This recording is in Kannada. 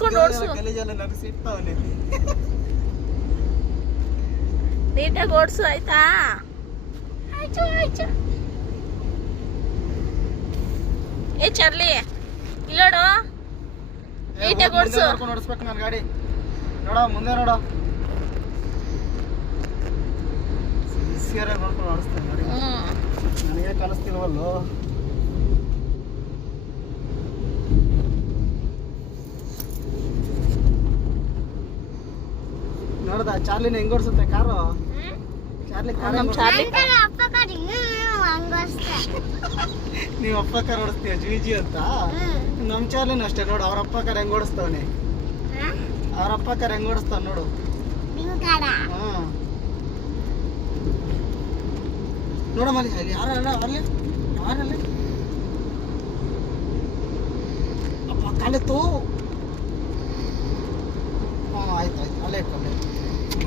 ನೋಡ್ಕೊಂಡು ಓಡಿಸು. ಗಲೀಜೆಲ್ಲ ನನಗೆ ಸಿಗ್ತಾವನೆ. ನೀಟಾಗಿ ಓಡಿಸು ಆಯ್ತಾ. ಆಯ್ತು ಆಯ್ತು. ಏ ಚಾರ್ಲಿ ಇಲ್ಲೋಡು, ನೀಟಾಗಿ ಓಡಿಸು. ಓಡಿಸ್ಬೇಕು ನನ್ನ ಗಾಡಿ. ನೋಡ ಮುಂದೆ ನೋಡ, ಸಿನ್ಸಿಯರಾಗಿ ನೋಡ್ಕೊಂಡು ಓಡಿಸ್ತೇನೆ ಗಾಡಿ. ನನಗೆ ಕಲಿಸ್ತಿಲ್ವಲ್ಲೋ. ನೋಡ್ದ ಚಾರ್ಲಿನ ಹೆಂಗ್ ಓಡಿಸುತ್ತೆ ಕಾರು. ಚಾರ್ಲಿ ಕಾರ್ ನೀವು ಅಪ್ಪ ಕಾರ್ ಓಡಿಸ್ತೀಯ ಜಿ ಅಂತ. ನಮ್ ಚಾರ್ಲಿನ ಅಷ್ಟೇ ನೋಡು, ಅವ್ರ ಅಪ್ಪ ಕಾರ್ ಹೆಂಗ್ ಓಡಿಸ್ತಾವನೆ. ಅವ್ರ ಅಪ್ಪ ಕಾರ್ ಹೆಂಗ್ ಓಡಿಸ್ತಾವ ನೋಡು. ನೋಡಮ್ಮ ಅಲ್ಲಿ ಯಾರಲ್ಲ ಅಲ್ಲಿ ಯಾರಲ್ಲಿ ಅಪ್ಪ ಕಾಲಿತ್ತು. ಆಯ್ತು ಆಯ್ತು ಅಲ್ಲೇ ಇಟ್ಕೊಂಡೆ.